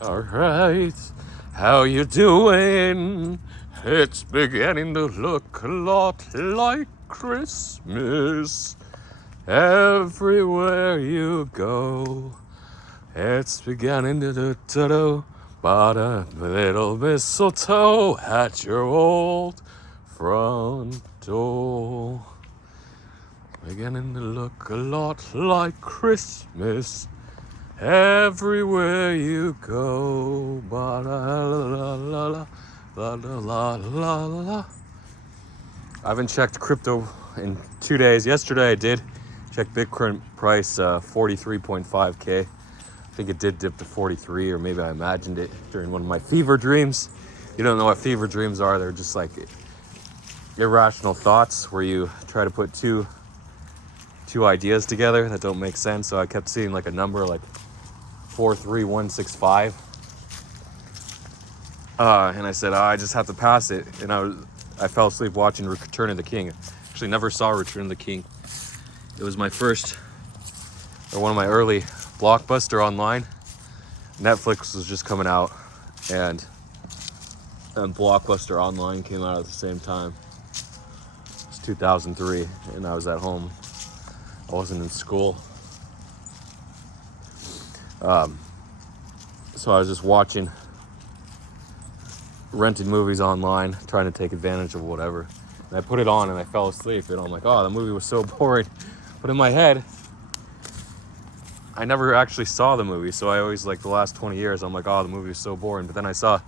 Alright, how you doing? It's beginning to look a lot like Christmas everywhere you go. It's beginning to do, but a little mistletoe at your old front door. Beginning to look a lot like Christmas everywhere you go. Ba la la la la la la la la. I haven't checked crypto in 2 days. Yesterday I did check Bitcoin price 43.5k. I think it did dip to 43, or maybe I imagined it during one of my fever dreams. You don't know what fever dreams are. They're just like irrational thoughts where you try to put two ideas together that don't make sense. So I kept seeing like a number like 43165, and I said, I just have to pass it. And I fell asleep watching Return of the King. Actually never saw Return of the King. It was my first, or one of my early Blockbuster online. Netflix was just coming out, and Blockbuster online came out at the same time. It's 2003, and I was at home. I wasn't in school. So I was just watching rented movies online, trying to take advantage of whatever. And I put it on and I fell asleep, and I'm like, oh, the movie was so boring. But in my head, I never actually saw the movie. So I always, like the last 20 years, I'm like, oh, the movie was so boring. But then I saw,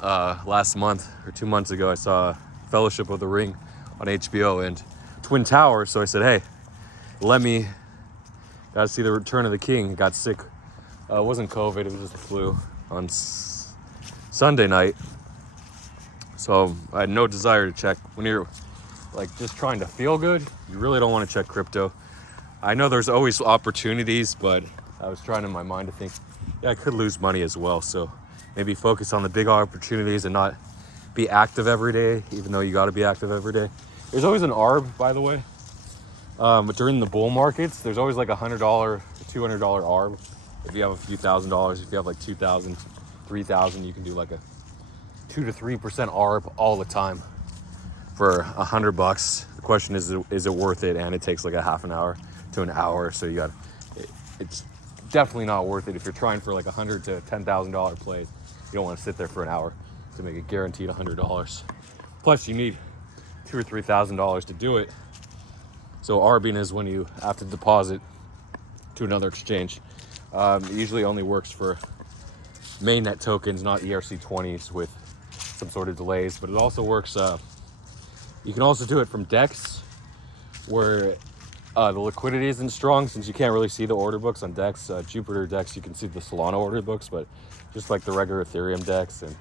last month or 2 months ago, I saw Fellowship of the Ring on HBO and Twin Towers. So I said, hey, gotta see the Return of the King. Got sick. It wasn't COVID, it was just the flu on Sunday night. So I had no desire to check. When you're like just trying to feel good, you really don't want to check crypto. I know there's always opportunities, but I was trying in my mind to think, yeah, I could lose money as well. So maybe focus on the big opportunities and not be active every day, even though you got to be active every day. There's always an ARB, by the way. But during the bull markets, there's always like $100, $200 ARB. If you have a few $1,000s, if you have like 2,000, 3,000, you can do like a 2 to 3% ARB all the time for $100. The question is it worth it? And it takes like a half an hour to an hour. So it's definitely not worth it if you're trying for like $100 to $10,000 plays. You don't want to sit there for an hour to make it guaranteed $100. Plus, you need $2,000 or $3,000 to do it. So ARBing is when you have to deposit to another exchange. It usually only works for mainnet tokens, not ERC20s with some sort of delays. But it also works, you can also do it from DEX, where the liquidity isn't strong, since you can't really see the order books on DEX. Jupiter DEX, you can see the Solana order books, but just like the regular Ethereum DEX and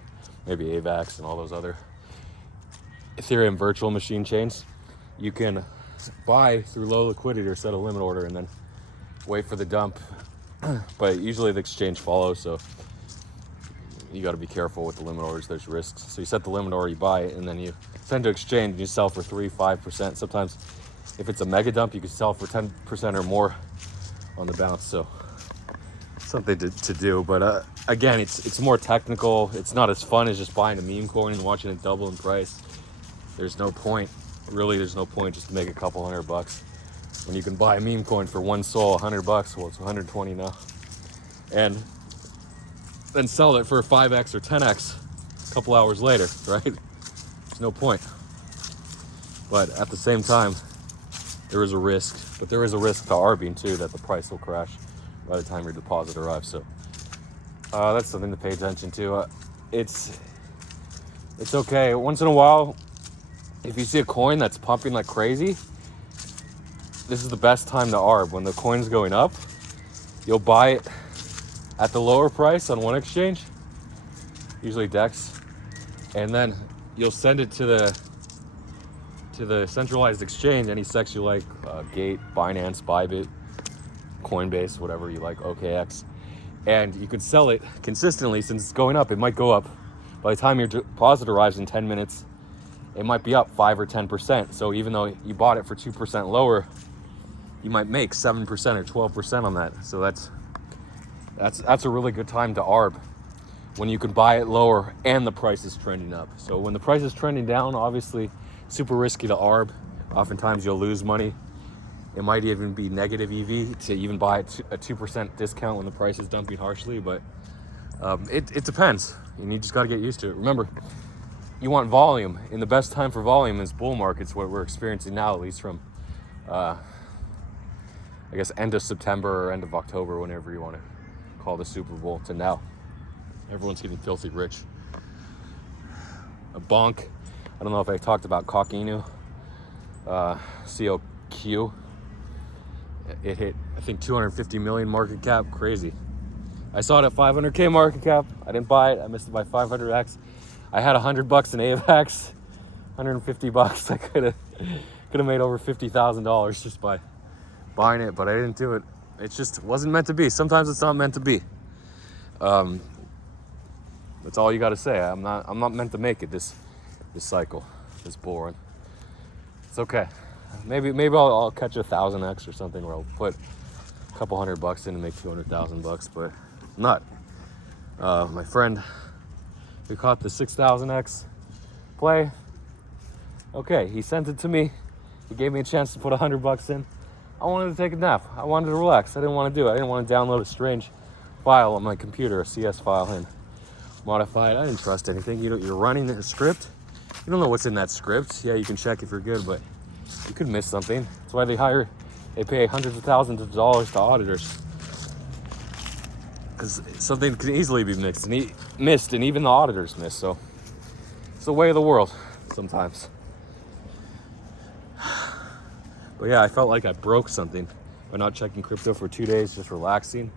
maybe AVAX and all those other Ethereum virtual machine chains, you can buy through low liquidity or set a limit order and then wait for the dump. But usually the exchange follows, so you got to be careful with the limit orders. There's risks. So you set the limit order, you buy it, and then you send to exchange and you sell for 3-5%. Sometimes if it's a mega dump, you can sell for 10% or more on the bounce. So something to do. But again, it's more technical. It's not as fun as just buying a meme coin and watching it double in price. There's no point. Really, there's no point just to make a couple $100 when you can buy a meme coin for one SOL, $100. Well, it's 120 now, and then sell it for 5x or 10x a couple hours later, right? There's no point. But at the same time, there is a risk. But there is a risk to ARBing too, that the price will crash by the time your deposit arrives. So that's something to pay attention to. It's okay once in a while. If you see a coin that's pumping like crazy, this is the best time to ARB. When the coin's going up, you'll buy it at the lower price on one exchange, usually DEX, and then you'll send it to the centralized exchange, any sex you like, Gate, Binance, Bybit, Coinbase, whatever you like, OKX, and you could sell it consistently. Since it's going up, it might go up. By the time your deposit arrives in 10 minutes, it might be up 5 or 10%. So even though you bought it for 2% lower, you might make 7% or 12% on that. So that's That's a really good time to arb, when you can buy it lower and the price is trending up. So when the price is trending down, obviously super risky to arb. Oftentimes you'll lose money. It might even be negative EV to even buy a 2% discount when the price is dumping harshly, but it depends. And you just got to get used to it. Remember, you want volume, and the best time for volume is bull markets, what we're experiencing now, at least from, I guess, end of September or end of October, whenever you want to call the Super Bowl, to now. Everyone's getting filthy rich. A bonk. I don't know if I talked about Cockinu, COQ. It hit, I think, 250 million market cap. Crazy. I saw it at 500K market cap. I didn't buy it. I missed it by 500x. I had $100 in AVAX, $150. I could have made over $50,000 just by buying it, but I didn't do it. It just wasn't meant to be. Sometimes it's not meant to be. That's all you got to say. I'm not meant to make it this cycle, this bull run. It's okay. Maybe I'll catch 1,000x or something, where I'll put a couple $100 in and make $200,000, but not. My friend who caught the 6,000x play, okay, he sent it to me. He gave me a chance to put $100 in. I wanted to take a nap. I wanted to relax. I didn't want to do it. I didn't want to download a strange file on my computer, a CS file, and modify it. I didn't trust anything. You're running a script. You don't know what's in that script. Yeah, you can check if you're good, but you could miss something. That's why they pay hundreds of thousands of dollars to auditors, because something can easily be missed, and even the auditors miss. So it's the way of the world sometimes. But yeah, I felt like I broke something by not checking crypto for 2 days, just relaxing.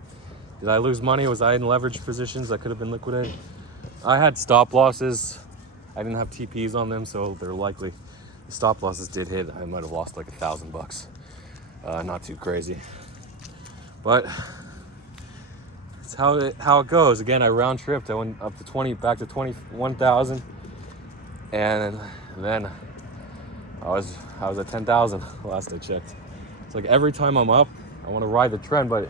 Did I lose money? Was I in leverage positions that could have been liquidated? I had stop losses. I didn't have TPs on them, so they're likely. The stop losses did hit. I might have lost like $1,000. Not too crazy, but it's how it goes. Again, I round tripped. I went up to back to 21,000, and then I was at 10,000 last I checked. It's like every time I'm up, I want to ride the trend, but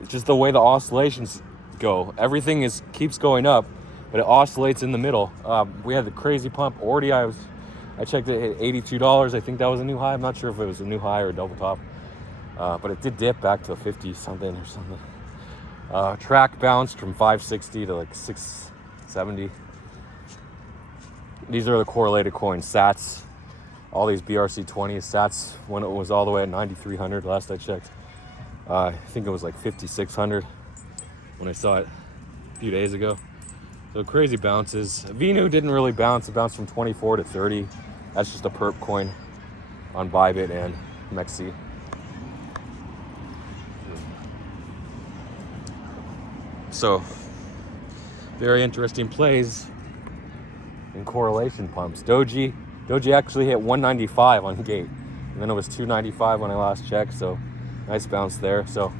it's just the way the oscillations go. Everything keeps going up, but it oscillates in the middle. We had the crazy pump. Already I checked it at $82. I think that was a new high. I'm not sure if it was a new high or a double top, but it did dip back to 50 something or something. Track bounced from 560 to like 670. These are the correlated coins. Sats. All these BRC20 Sats, when it was all the way at 9,300 last I checked. I think it was like 5,600 when I saw it a few days ago. So crazy bounces. Venu didn't really bounce. It bounced from 24 to 30. That's just a perp coin on Bybit and Mexi. So very interesting plays in correlation pumps. Doji actually hit 195 on gate, and then it was 295 when I last checked, so nice bounce there. So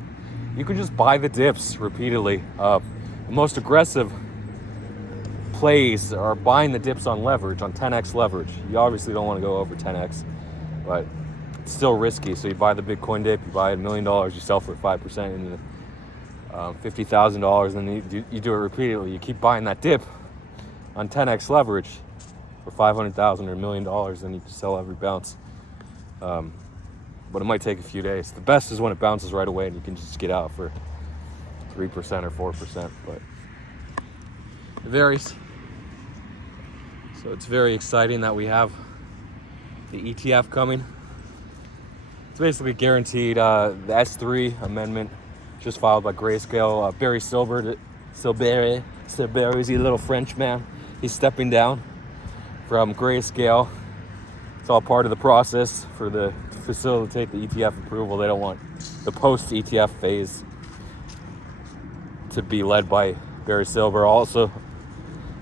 you can just buy the dips repeatedly. The most aggressive plays are buying the dips on leverage, on 10x leverage. You obviously don't want to go over 10x, but it's still risky. So you buy the Bitcoin dip, you buy $1 million, you sell for 5% into $50,000, and then you do it repeatedly. You keep buying that dip on 10x leverage for $500,000 or $1 million, then you can sell every bounce. But it might take a few days. The best is when it bounces right away and you can just get out for 3% or 4%, but it varies. So it's very exciting that we have the ETF coming. It's basically guaranteed. The S3 amendment just filed by Grayscale. Barry Silbert, a little French man. He's stepping down from Grayscale. It's all part of the process to facilitate the ETF approval. They don't want the post-ETF phase to be led by Barry Silbert. Also,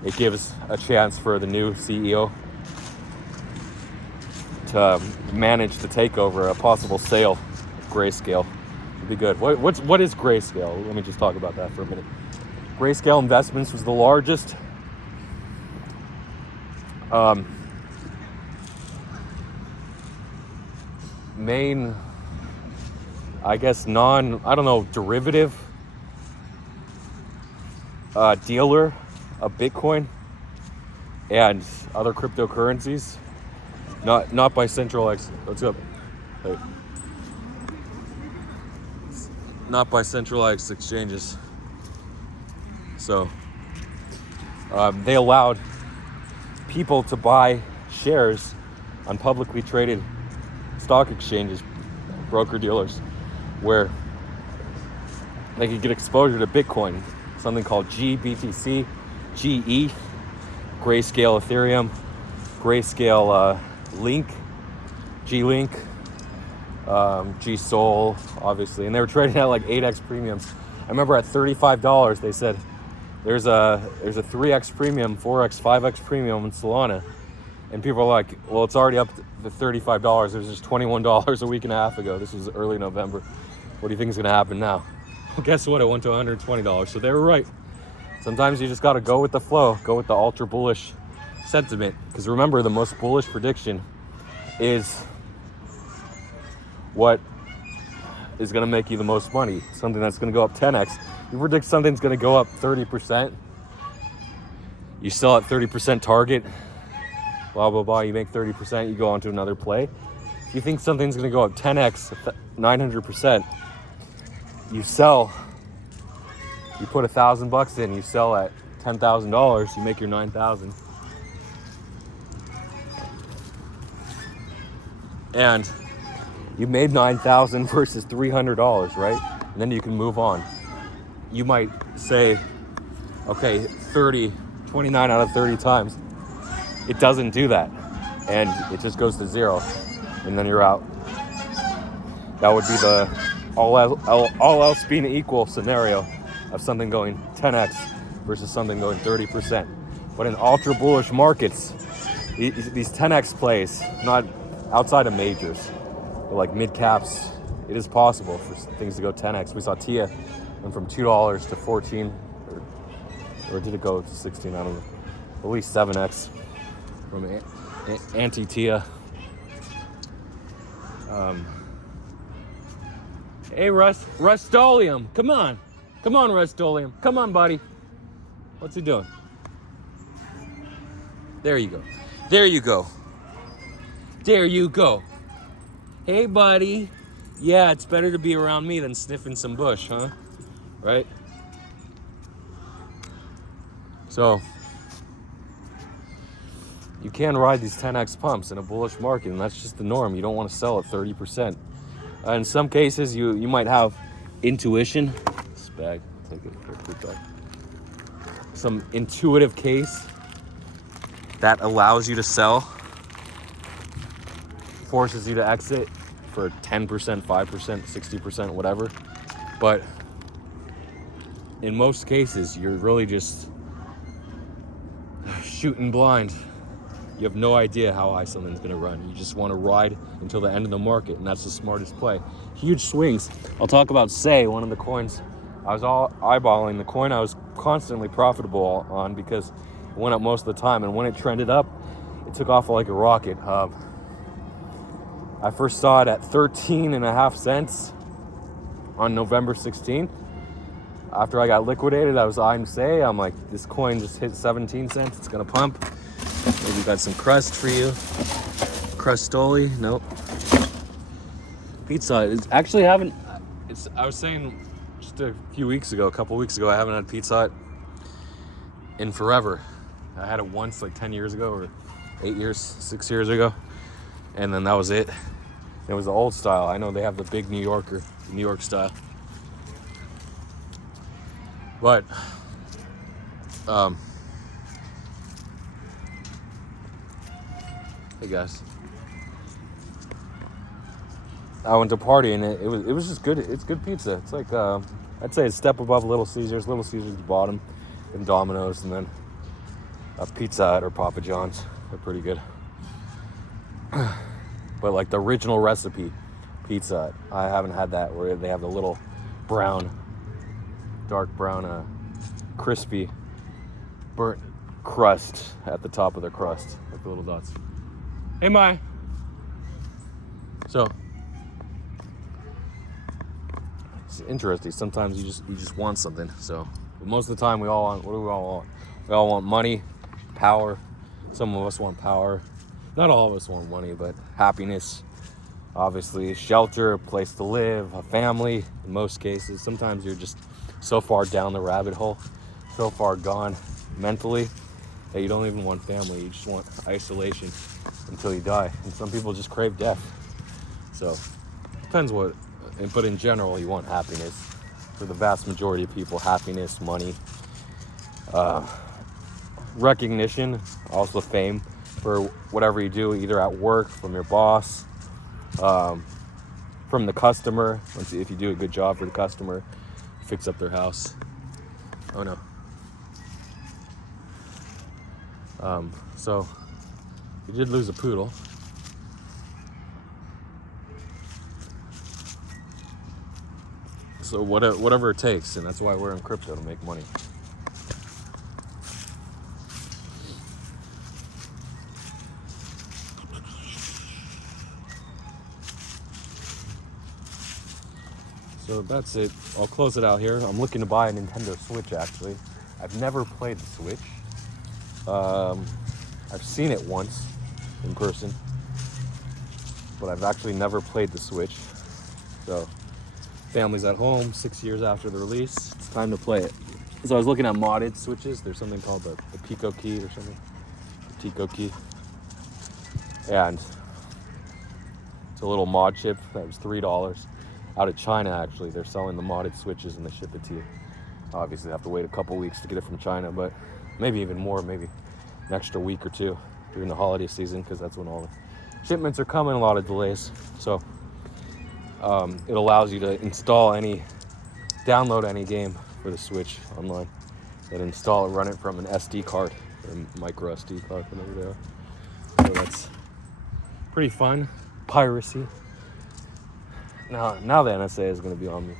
it gives a chance for the new CEO to manage the takeover, a possible sale of Grayscale. It'd be good. What is Grayscale? Let me just talk about that for a minute. Grayscale Investments was the largest main, I guess, derivative dealer of Bitcoin and other cryptocurrencies, not by centralized. What's up? Hey. Not by centralized exchanges. So they allowed people to buy shares on publicly traded stock exchanges, broker dealers, where they could get exposure to Bitcoin, something called GBTC, GE, Grayscale Ethereum, Grayscale Link, G-Link, G-Sol, obviously, and they were trading at like 8x premiums. I remember at $35, they said there's a 3x premium, 4x, 5x premium in Solana, and people are like, well, it's already up to $35. It was just $21 a week and a half ago. This was early November. What do you think is going to happen now? Well, guess what? It went to $120. So they were right. Sometimes you just got to go with the flow, go with the ultra bullish sentiment. Because remember, the most bullish prediction is what is going to make you the most money. Something that's going to go up 10x. You predict something's going to go up 30%. You sell at 30% target. Blah, blah, blah. You make 30%. You go on to another play. If you think something's going to go up 10x, 900%, you sell. You put $1,000 in. You sell at $10,000. You make your $9,000. And you made $9,000 versus $300, right? And then you can move on. You might say, okay, 29 out of 30 times, it doesn't do that. And it just goes to zero. And then you're out. That would be the all else being equal scenario of something going 10x versus something going 30%. But in ultra bullish markets, these 10x plays, not outside of majors, but like mid caps, it is possible for things to go 10x. We saw TIA went from $2 to 14, or did it go to 16? I don't know. At least 7x from anti-TIA. Hey, Rustolium, come on, Rustolium, come on, buddy. What's he doing? There you go. Hey, buddy. Yeah, it's better to be around me than sniffing some bush, huh? Right? So, you can ride these 10x pumps in a bullish market, and that's just the norm. You don't want to sell at 30%. In some cases, you might have intuition. This bag, take it for a quick bag. Some intuitive case that allows you to sell, forces you to exit for 10%, 5%, 60%, whatever. But in most cases, you're really just shooting blind. You have no idea how high something's going to run. You just want to ride until the end of the market, and that's the smartest play. Huge swings. I'll talk about Say, one of the coins. I was all eyeballing the coin I was constantly profitable on because it went up most of the time, and when it trended up, it took off like a rocket. I first saw it at 13.5 cents on November 16th. After I got liquidated, I was eyeing Say. I'm like, this coin just hit 17 cents. It's going to pump. Maybe got some crust for you. Crustoli? Nope. Pizza. It's actually haven't. I was saying just a couple weeks ago, I haven't had Pizza Hut in forever. I had it once, like 10 years ago, or 6 years ago, and then that was it. It was the old style. I know they have the big New York style, but hey guys, I went to a party and it was just good. It's good pizza. It's like I'd say a step above Little Caesars. Little Caesars the bottom, then Domino's, and then a Pizza Hut or Papa John's. They're pretty good. But like the original recipe Pizza Hut, I haven't had that where they have the little dark brown, crispy, burnt crust at the top of the crust, like the little dots. Hey, Mai. So it's interesting. Sometimes you just want something. So But most of the time, we all want, what do we all want? We all want money, power. Some of us want power. Not all of us want money, but happiness, obviously, shelter, a place to live, a family, in most cases. Sometimes you're just so far down the rabbit hole, so far gone mentally, that you don't even want family. You just want isolation until you die. And some people just crave death. So, depends what, but in general, you want happiness. For the vast majority of people, happiness, money, recognition, also fame for whatever you do, either at work, from your boss, from the customer. If you do a good job for the customer, fix up their house. Oh no. So we did lose a poodle. So whatever it takes, and that's why we're in crypto, to make money. So that's it. I'll close it out here. I'm looking to buy a Nintendo Switch, actually. I've never played the Switch. I've seen it once in person, but I've actually never played the Switch. So, family's at home 6 years after the release. It's time to play it. So I was looking at modded Switches. There's something called the Pico Key or something. The Tico Key. And it's a little mod chip that was $3. Out of China, actually. They're selling the modded Switches and they ship it to you. Obviously, have to wait a couple weeks to get it from China, but maybe even more, maybe an extra week or two during the holiday season, because that's when all the shipments are coming, a lot of delays. So it allows you to download any game for the Switch online, and install it, run it from an SD card, or micro SD card, whatever they are. So that's pretty fun. Piracy. Now the NSA is going to be on me,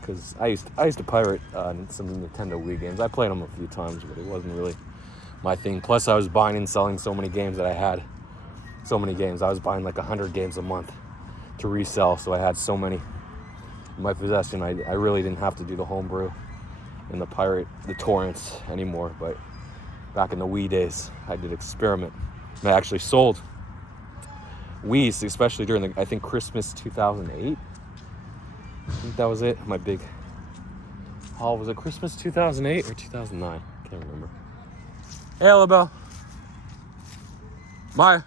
because I used to pirate some Nintendo Wii games. I played them a few times, but it wasn't really my thing. Plus, I was buying and selling so many games that I had. So many games. I was buying like 100 games a month to resell, so I had so many in my possession. I really didn't have to do the homebrew and the torrents anymore. But back in the Wii days, I did experiment. And I actually sold Wii's, especially during I think Christmas 2008. I think that was it. My big haul. Was it Christmas 2008 or 2009? Can't remember. Hey, Elabelle. Maya.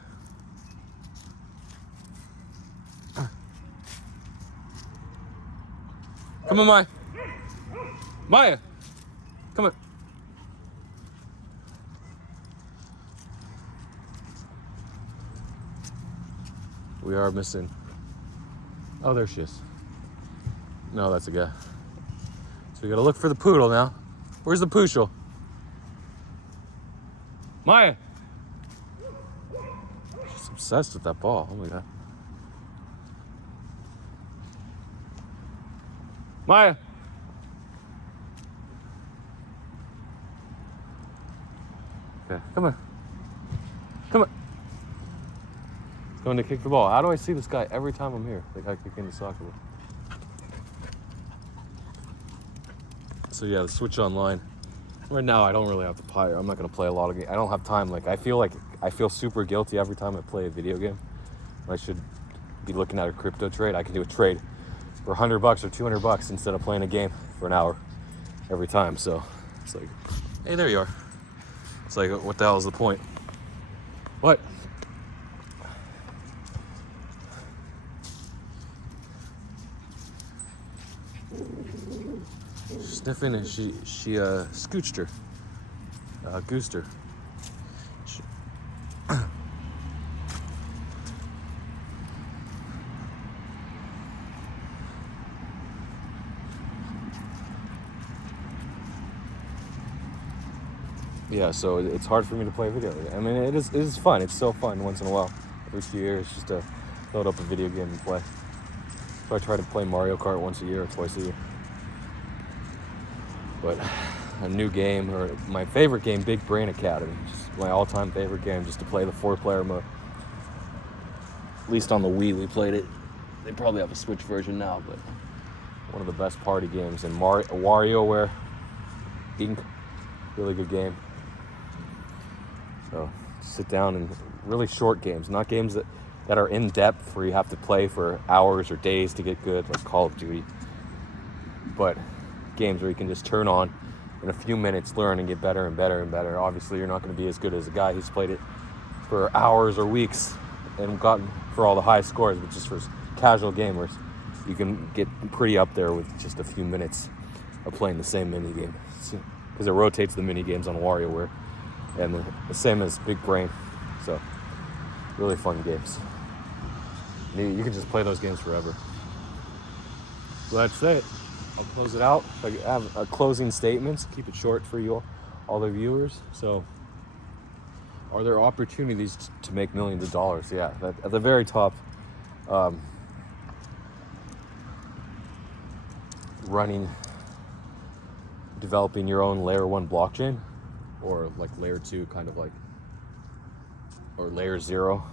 Come on, Maya. Maya. Come on. We are missing. Oh, there she is. No, that's a guy. So we gotta look for the poodle now. Where's the poochel? Maya! She's obsessed with that ball. Oh my god. Maya! Okay, come on. Come on. Going to kick the ball. How do I see this guy every time I'm here? Like I kick in the soccer ball. So yeah, the Switch Online. Right now, I don't really have to play. I'm not gonna play a lot of games. I don't have time. I feel super guilty every time I play a video game. I should be looking at a crypto trade. I can do a trade for $100 or $200 instead of playing a game for an hour every time. So it's like, hey, there you are. It's like, what the hell is the point? What? Sniffing, and she scooched her, goosed her. Yeah, so it's hard for me to play video. I mean, it is fun. It's so fun once in a while. Every few years, just to load up a video game and play. So I try to play Mario Kart once a year or twice a year. But a new game, or my favorite game, Big Brain Academy. Just my all-time favorite game, just to play the 4-player mode. At least on the Wii, we played it. They probably have a Switch version now, but one of the best party games. And WarioWare Inc. Really good game. So sit down and really short games, not games that are in depth where you have to play for hours or days to get good, like Call of Duty. But games where you can just turn on in a few minutes, learn and get better and better and better. Obviously, you're not going to be as good as a guy who's played it for hours or weeks and gotten for all the high scores, but just for casual gamers, you can get pretty up there with just a few minutes of playing the same mini game, because it rotates the mini games on WarioWare, and the same as Big Brain. So really fun games. You can just play those games forever. So that's it. I'll close it out. I have a closing statements. Keep it short for you all the viewers. So, are there opportunities to make millions of dollars? Yeah, at the very top, developing your own layer 1 blockchain, or like layer 2, kind of like, or layer 0,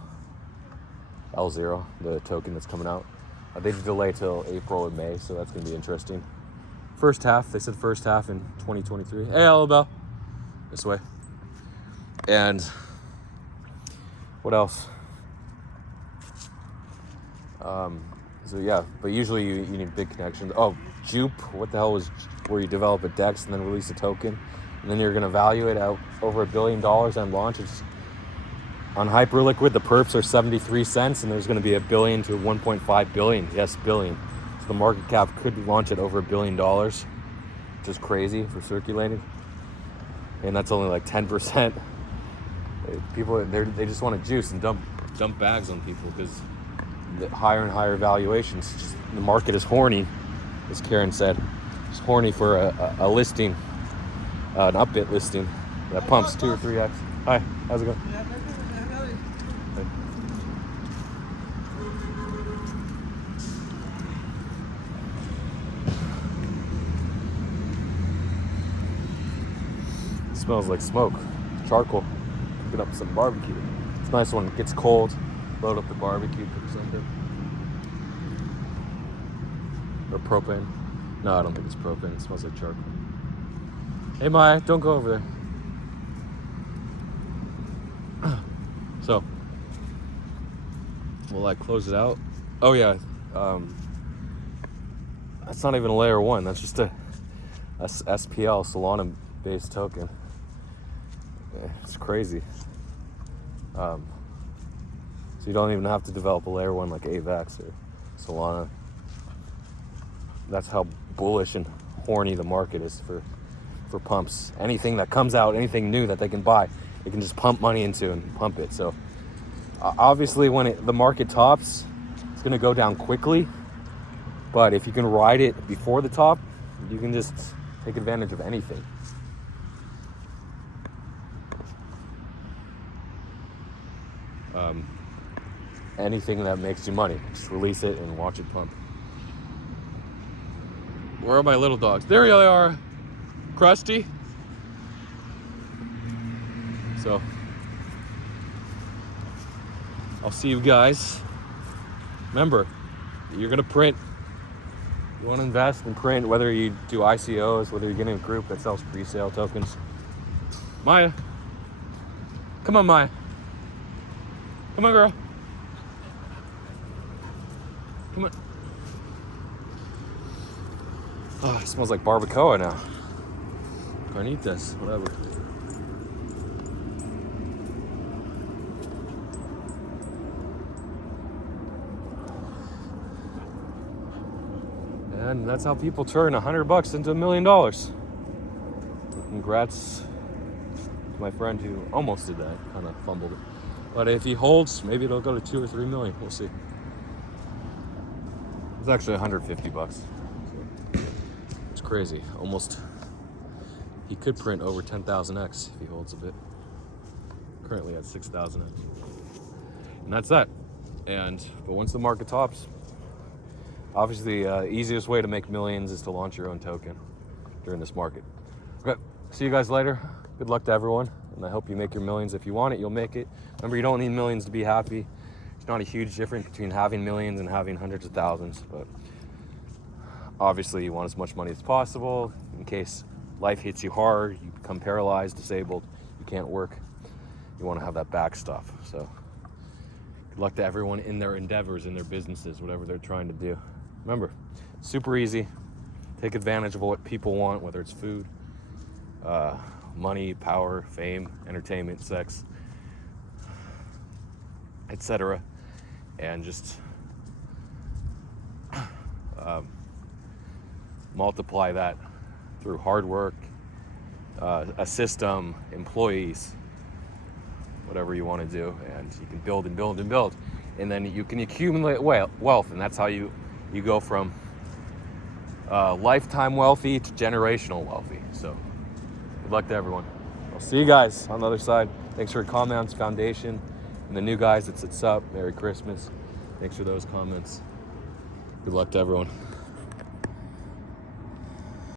L0, the token that's coming out. They delay till April or May, so that's going to be interesting. First half, they said first half in 2023. Hey, Alabelle, this way. And what else? So yeah, but usually you need big connections. Oh, Jupe, what the hell was where you develop a DEX and then release a token, and then you're going to value it out over $1 billion on launch. It's on Hyperliquid, the perps are 73 cents, and there's going to be $1 billion to 1.5 billion. Yes, billion. So the market cap could launch at over $1 billion, which is crazy for circulating. And that's only like 10%. People, they just want to juice and dump bags on people, because the higher and higher valuations. Just, the market is horny, as Karen said. It's horny for a listing, an upbit listing that pumps 2 or 3x. Hi, how's it going? Smells like smoke, charcoal, cooking up some barbecue. It's nice when it gets cold, load up the barbecue, cook something. Or propane. No, I don't think it's propane, it smells like charcoal. Hey Maya, don't go over there. So, will I close it out? Oh yeah, that's not even a layer 1, that's just a SPL, Solana based token. It's crazy. So you don't even have to develop a layer 1 like AVAX or Solana. That's how bullish and horny the market is for pumps. Anything that comes out, anything new that they can buy, they can just pump money into and pump it. So obviously when the market tops, it's going to go down quickly. But if you can ride it before the top, you can just take advantage of anything. Anything that makes you money, just release it and watch it pump. Where are my little dogs? There they are, Krusty. So I'll see you guys. Remember, you're gonna print. You want to invest and print, whether you do ICOs, whether you're getting a group that sells pre-sale tokens. Maya, come on, Maya. Come on, girl. Come on. Oh, it smells like barbacoa now. Carnitas, whatever. And that's how people turn $100 into $1 million. Congrats to my friend who almost did that, kind of fumbled it. But if he holds, maybe it'll go to 2 or 3 million. We'll see. It's actually $150. It's crazy. Almost. He could print over 10,000x if he holds a bit. Currently at 6,000x. And that's that. But once the market tops, obviously the easiest way to make millions is to launch your own token during this market. Okay, see you guys later. Good luck to everyone. And I hope you make your millions. If you want it, you'll make it. Remember, you don't need millions to be happy. There's not a huge difference between having millions and having hundreds of thousands. But Obviously, you want as much money as possible in case life hits you hard, you become paralyzed, disabled, you can't work. You want to have that backstop. So good luck to everyone in their endeavors, in their businesses, whatever they're trying to do. Remember, super easy. Take advantage of what people want, whether it's food, money, power, fame, entertainment, sex, etc. And just multiply that through hard work, a system, employees, whatever you want to do, and you can build and build and build, and then you can accumulate wealth, and that's how you go from lifetime wealthy to generational wealthy. So good luck to everyone. I'll see you guys on the other side. Thanks for your comments, Foundation, and the new guys that sits up. Merry Christmas. Thanks for those comments. Good luck to everyone.